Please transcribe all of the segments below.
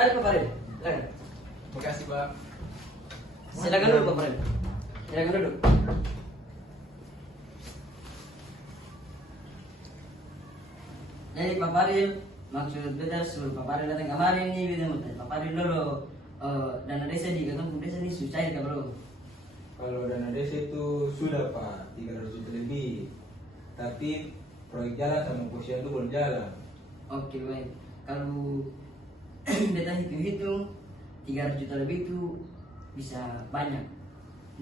Mari Pak Farid, silakan. Terima kasih, Pak. Silakan dulu Pak Farid. Silakan duduk. Jadi Pak Farid, maksud beta sebelum Pak Farid datang kemarin nih, beta mau tanya Pak Farid dulu, dana desa di ketemu desa ini susah ya belum? Kalau dana desa itu sudah, Pak, 300 juta lebih. Tapi proyek jalan sama posyandu belum jalan. Oke baik. Kalau beta hitung-hitung 300 juta lebih itu bisa banyak.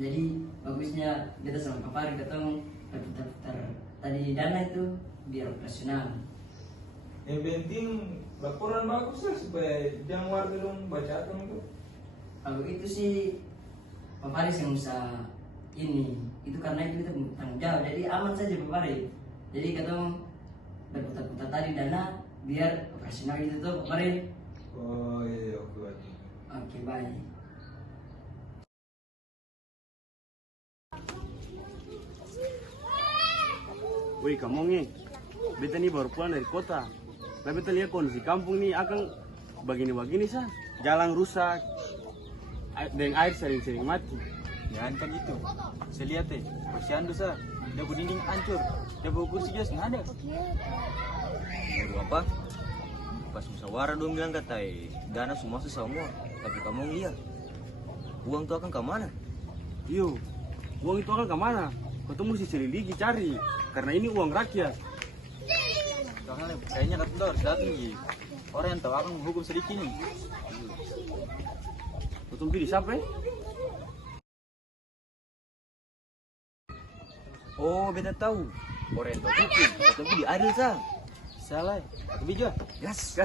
Jadi bagusnya beta sama Pak Farid ketemu putar tadi dana itu biar operasional. Yang penting laporan bagus lah supaya jangan warga dong baca akun itu. Kalau itu sih Pak Farid yang usah ini, itu karena itu kita tanggung jawab, jadi aman saja Pak Farid. Jadi ketemu berputar-putar tadi dana biar operasional gitu tuh Pak Farid. Oh iya, oke baik. Oke baik. Woi kamu nih, beta nih baru pulang dari kota. Tapi beta lihat kondisi kampung nih akan begini-begini sah. Jalan rusak, dan air sering-sering mati. Jangan kan gitu. Saya lihat posyandu sah, dia dinding hancur, dia kursi jas nggak ada. Baru apa? Pas musyawarah dong bilang kata dana semua semua, tapi kamu lihat uang tuh akan kemana? Yo, uang itu akan kemana? Kau mesti selidiki cari, karena ini uang rakyat. Karena kayaknya kata harus datang orang yang tahu akan menghukum sedikit nih. Kau pilih siapa? Oh, beta tahu. Orang yang tahu hukum, kata pilih adil sah. Salah, tapi juga gas.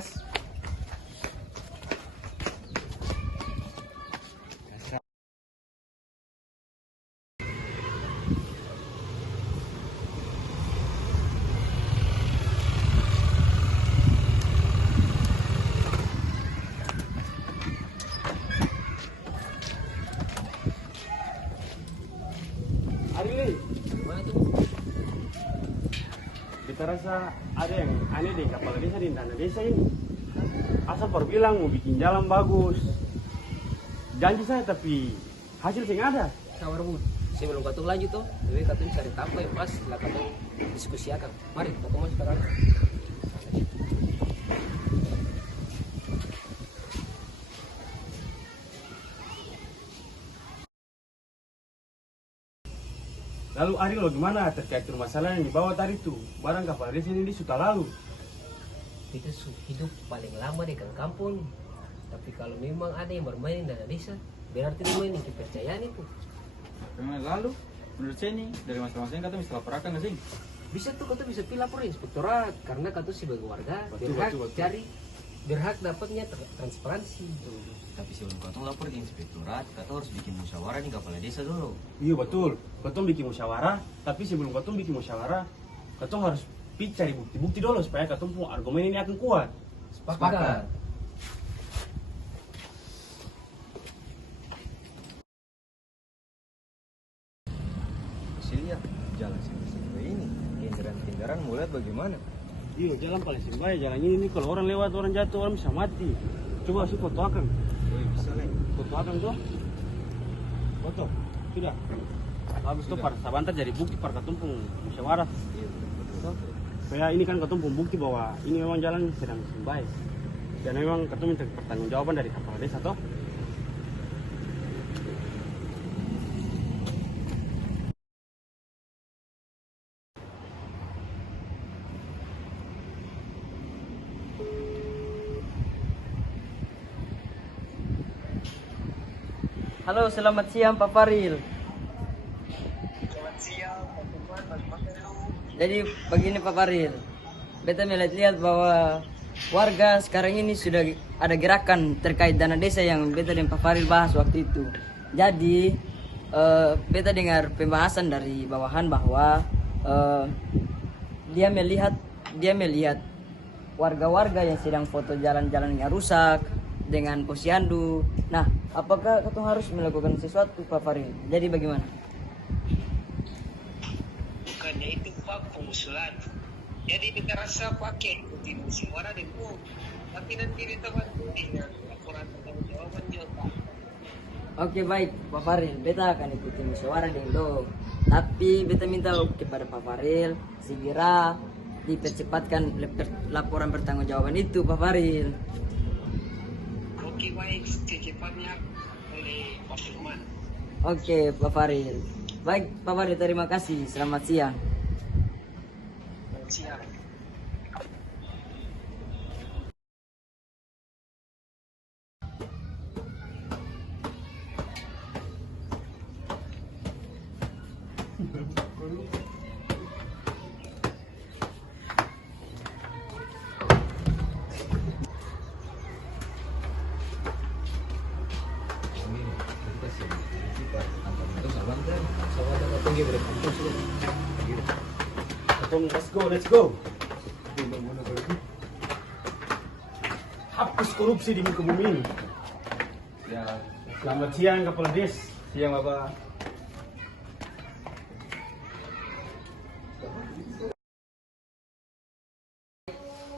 Ari, kita rasa ada yang aneh deh kepala desa di dana desa ini. Asal baru bilang mau bikin jalan bagus, janji saya tapi hasil sih nggak ada. Sabar bud, sebelum katu lanjut tuh, lebih katu cari apa yang pas, lah katu diskusi akan. Mari, katu masuk ke kantor. Lalu Ari lo gimana terkait permasalahan yang dibawa tadi tuh? Barang kepala desa ini sudah lalu. Kita hidup paling lama di kampung. Tapi kalau memang ada yang bermain dana desa, berarti bermain yang kepercayaan itu. Memang lalu, menurut saya nih dari masalah-masalah ini kata mesti laporkan nggak sih? Bisa tuh katu bisa pilih lapor inspektorat, karena katu sebagai warga Betul. berhak dapatnya transparansi. Tapi sebelum kau lapor ke inspektorat, kau harus bikin musyawarah nih kepala desa dulu. Iya betul. Kau bikin musyawarah, tapi sebelum kau bikin musyawarah, kau harus cari bukti-bukti dulu supaya kau punya argumen ini akan kuat. Sepakat. Saya lihat jalan sini ini, kendaraan mulai bagaimana? Iya jalan paling sembaya, jalan ini nih kalau orang lewat, orang jatuh, orang bisa mati. Coba sih foto akan. Oh bisa nih. Foto akan tuh. Foto. Sudah. Habis itu para sabantar jadi bukti para ketumpung musyawarah. Iya betul. Supaya ini kan ketumpung bukti bahwa ini memang jalan sedang sembaya. Dan memang ketemu minta pertanggungjawaban dari kepala desa toh. Halo, selamat siang Pak Faril. Selamat siang, teman-teman. Bagaimana lu? Jadi begini Pak Faril, beta melihat bahwa warga sekarang ini sudah ada gerakan terkait dana desa yang beta dan Pak Faril bahas waktu itu. Jadi beta dengar pembahasan dari bawahan bahwa dia melihat warga-warga yang sedang foto jalan-jalan yang rusak dengan posyandu. Nah, apakah kita harus melakukan sesuatu Pak Faril? Jadi bagaimana? Bukannya itu Pak pengusulan. Jadi kita rasa pakai ikuti musyawarah demo. Tapi nanti kita bantu dengan pertanggungjawaban juga Pak. Oke baik Pak Faril, beta akan ikuti musyawarah dulu. Tapi beta minta kepada Pak Faril segera dipercepatkan laporan pertanggungjawaban itu Pak Faril. Oke baik, secepatnya oleh Pak Firman. Oke Pak Faril. Baik Pak Faril, terima kasih. Selamat siang. Siap. Let's go. Hapus korupsi di muka bumi ini. Ya, Selamat siang Kepala Des. siang Bapak.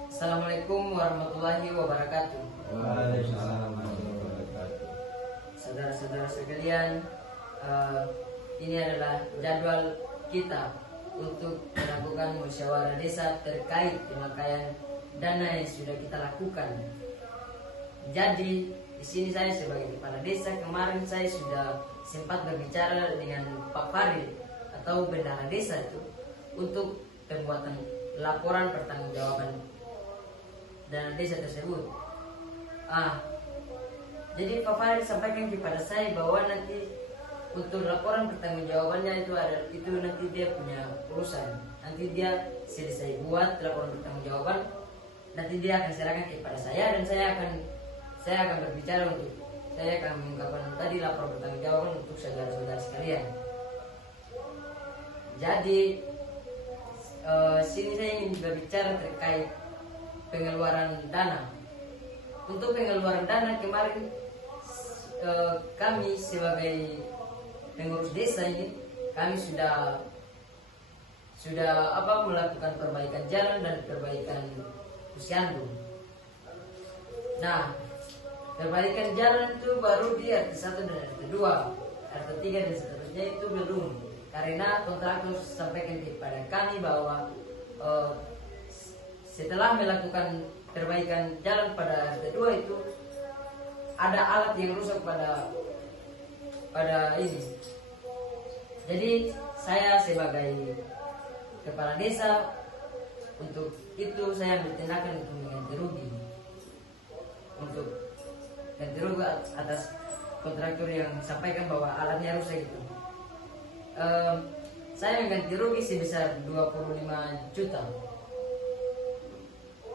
Assalamualaikum warahmatullahi wabarakatuh. Waalaikumsalam warahmatullahi wabarakatuh. Saudara-saudara sekalian, ini adalah jadwal kita untuk melakukan musyawarah desa terkait pemakaian dana yang sudah kita lakukan. Jadi di sini saya sebagai kepala desa, kemarin saya sudah sempat berbicara dengan Pak Faril atau bendahara desa itu untuk pembuatan laporan pertanggungjawaban dana desa tersebut. Jadi Pak Faril sampaikan kepada saya bahwa nanti untuk laporan pertanggungjawabannya itu nanti dia punya urusan. Nanti dia selesai buat laporan pertanggungjawaban, nanti dia akan serahkan kepada saya dan saya akan berbicara saya akan mengungkapkan tadi laporan pertanggungjawaban untuk saudara-saudara sekalian. Jadi sini saya ingin berbicara terkait pengeluaran dana. Untuk pengeluaran dana kemarin kami sebagai pengurus desa ini kami sudah melakukan perbaikan jalan dan perbaikan posyandu. Nah, perbaikan jalan itu baru di RT 1 dan RT 2, RT 3 dan seterusnya itu belum. Karena kontraktor sampaikan kepada kami bahwa setelah melakukan perbaikan jalan pada RT 2 itu ada alat yang rusak pada ini. Jadi saya sebagai kepala desa untuk itu saya ambil tindakan untuk mengganti rugi. Untuk ganti rugi atas kontraktor yang sampaikan bahwa alatnya rusak itu. Saya mengganti rugi sebesar 25 juta.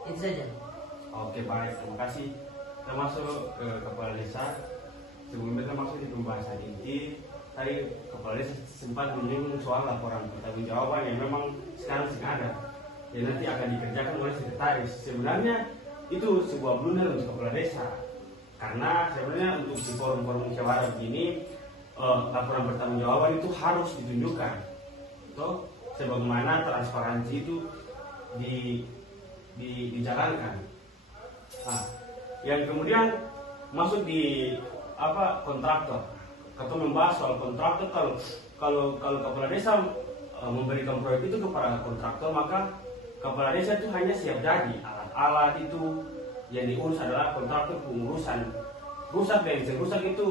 Itu saja. Oke baik, terima kasih. Kita masuk ke Kepala Desa. Sebelum kita masuk di pembahasan inti, tadi Kepala Desa sempat menyinggung soal laporan pertanggungjawaban yang memang sekarang sedang ada, yang nanti akan dikerjakan oleh sekretaris. Sebenarnya itu sebuah blunder untuk Kepala Desa, karena sebenarnya untuk di forum-forum musyawarah begini, laporan pertanggungjawaban itu harus ditunjukkan, toh sebagaimana transparansi itu dijalankan. Nah, yang kemudian masuk di kontraktor. Atau membahas soal kontraktor, kalau kepala desa memberikan proyek itu kepada kontraktor, maka kepala desa itu hanya siap jadi. Alat-alat itu yang diurus adalah kontraktor pengurusan. Rusak dan rusak itu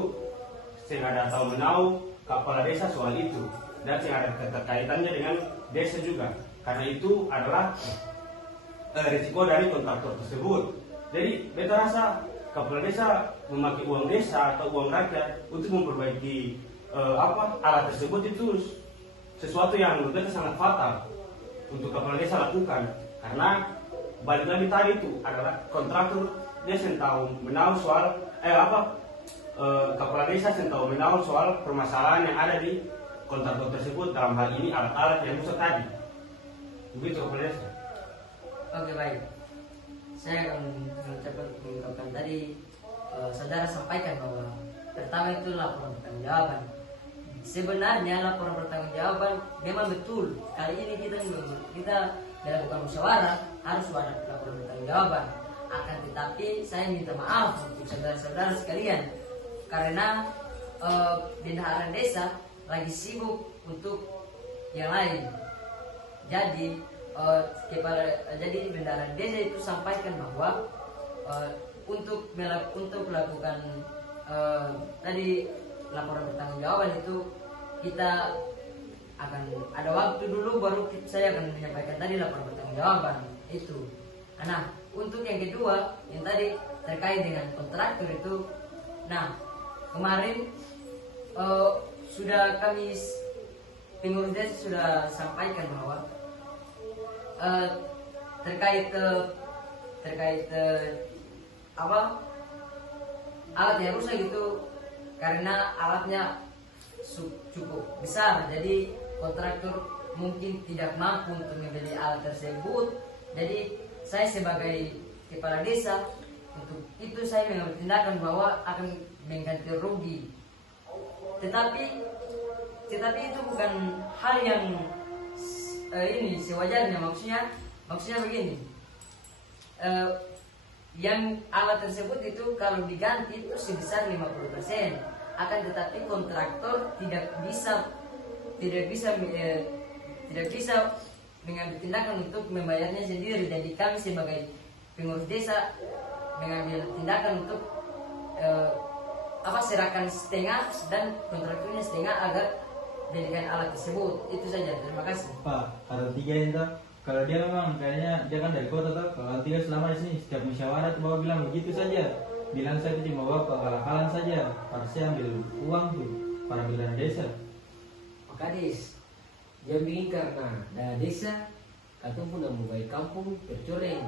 saya ada tahu menau kepala desa soal itu, dan saya ada keterkaitannya dengan desa juga. Karena itu adalah risiko dari kontraktor tersebut. Jadi beta rasa kepala desa memakai uang desa atau uang rakyat untuk memperbaiki alat tersebut itu sesuatu yang menurut beta sangat fatal untuk kepala desa lakukan. Karena balik lagi tadi itu adalah kontraktor dia sentahu menau soal kepala desa sentahu menau soal permasalahan yang ada di kontraktor tersebut, dalam hal ini alat-alat yang rusak tadi. Begitu kepala desa. Oke baik, saya akan mengungkapkan tadi. Saudara sampaikan bahwa pertama itu laporan pertanggungjawaban. Sebenarnya laporan pertanggungjawaban memang betul. Kali ini kita melakukan musyawarah harus ada laporan pertanggungjawaban. akan tetapi saya minta maaf untuk saudara-saudara sekalian karena bendahara desa lagi sibuk untuk yang lain. Jadi jadi bendahara desa itu sampaikan bahwa untuk melakukan tadi laporan pertanggungjawaban itu kita akan ada waktu dulu baru saya akan menyampaikan tadi laporan pertanggungjawaban itu. Nah, untuk yang kedua yang tadi terkait dengan kontraktor itu, nah kemarin sudah kami pengurus desa sudah sampaikan bahwa terkait alat yang rusak itu karena alatnya cukup besar, jadi kontraktor mungkin tidak mampu untuk membeli alat tersebut. Jadi saya sebagai kepala desa untuk itu saya mengambil tindakan bahwa akan mengganti rugi. Tetapi itu bukan hal yang ini sewajarnya, maksudnya begini. Yang alat tersebut itu kalau diganti itu sebesar 50%, akan tetapi kontraktor tidak bisa mengambil tindakan untuk membayarnya sendiri. Jadi kami sebagai pengurus desa mengambil tindakan untuk serahkan setengah dan kontraktornya setengah agar belikan alat tersebut. Itu saja, terima kasih. Pak, kalau tiga itu kalau dia memang kayaknya dia kan dari kota tuh, kalau tiga selama di sini setiap musyawarah tuh bawa bilang begitu saja, bilang saya itu cuma bawa akal-akalan saja, harusnya ambil uang tuh para bendahara desa. Pak Kades, jangan bikin karena dana desa katong pun mau baik kampung tercoreng.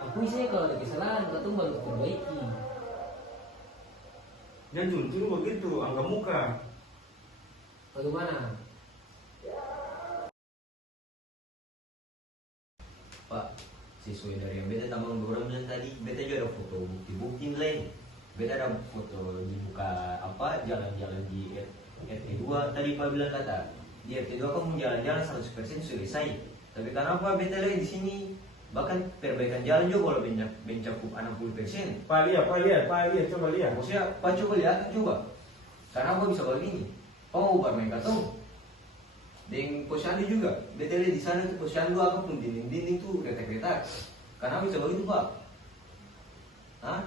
Aku saya kalau ada kesalahan katong baru perbaiki. Dan tuntun begitu, anggap muka. Bagaimana? Pak, sesuai dari yang beta tambang orang bilang tadi, beta juga ada foto bukti-bukti lain. Beta ada foto dibuka jalan-jalan di RT2 tadi Pak bilang kata di RT2 kamu jalan-jalan 100% selesai. Tapi kenapa beta lihat di sini bahkan perbaikan jalan juga kalau mencakup 60%. Pak lihat, coba lihat. Maksudnya Pak coba lihat coba. Kenapa bisa begini? Pak mau bermain katong. Dengan posyandu juga, beta lihat di sana tuh posyandu apa pun dinding-dinding tuh retak-retak. Kenapa bisa begitu Pak? Hah?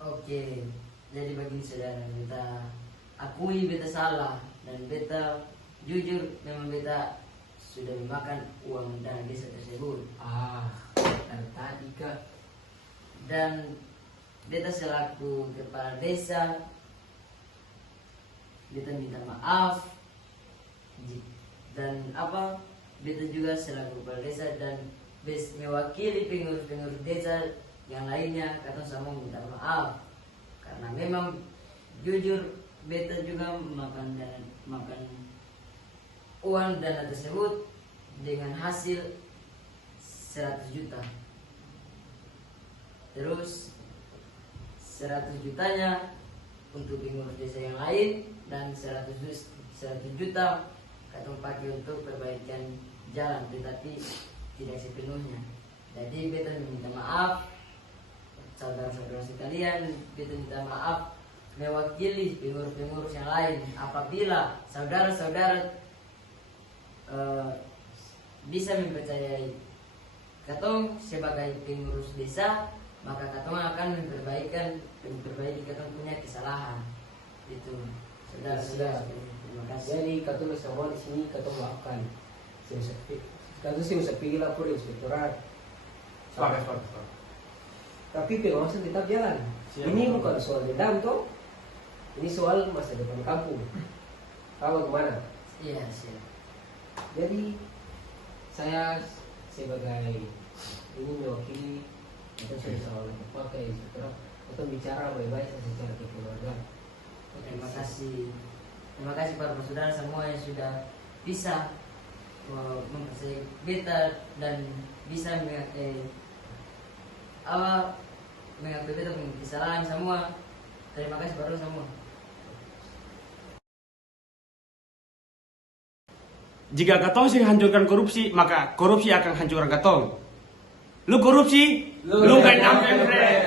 Oke, jadi begini saudara, beta akui beta salah dan beta jujur memang beta sudah memakan uang dana desa tersebut. Dari tadi kak. Dan beta selaku kepala desa, beta minta maaf. Dan beta juga selaku kepala desa dan mewakili pengurus-pengurus desa yang lainnya, kata sama minta maaf karena memang jujur beta juga makan uang dana tersebut dengan hasil 100 juta. Terus 100 jutanya untuk pengurus desa yang lain dan 100 juta katong pakai untuk perbaikan jalan, tetapi tidak sepenuhnya. Jadi beta minta maaf saudara-saudara sekalian, beta minta maaf mewakili pengurus-pengurus yang lain. Apabila saudara-saudara bisa mempercayai katong sebagai pengurus desa, maka katong akan memperbaiki katong punya kesalahan. Itu saudara-saudara. Terima kasih. Jadi katong semua di sini katong maafkan. Katong sih usah pergi lapor inspektorat. Sepakat. Tapi pengawasan tetap jalan. Ini bukan soal dendam toh. Ini soal masa depan kampung. Tahu bagaimana? Iya, siap. Jadi saya sebagai ini mewakili atau saya selalu pakai inspektorat atau bicara baik-baik secara kekeluargaan. Terima kasih para saudara semua yang sudah bisa mempercayai beta dan bisa mengakui beta punya kesalahan semua. Terima kasih baru semua. Jika katong sing hancurkan korupsi, maka korupsi akan hancurkan katong. Lu korupsi, lu main pempres.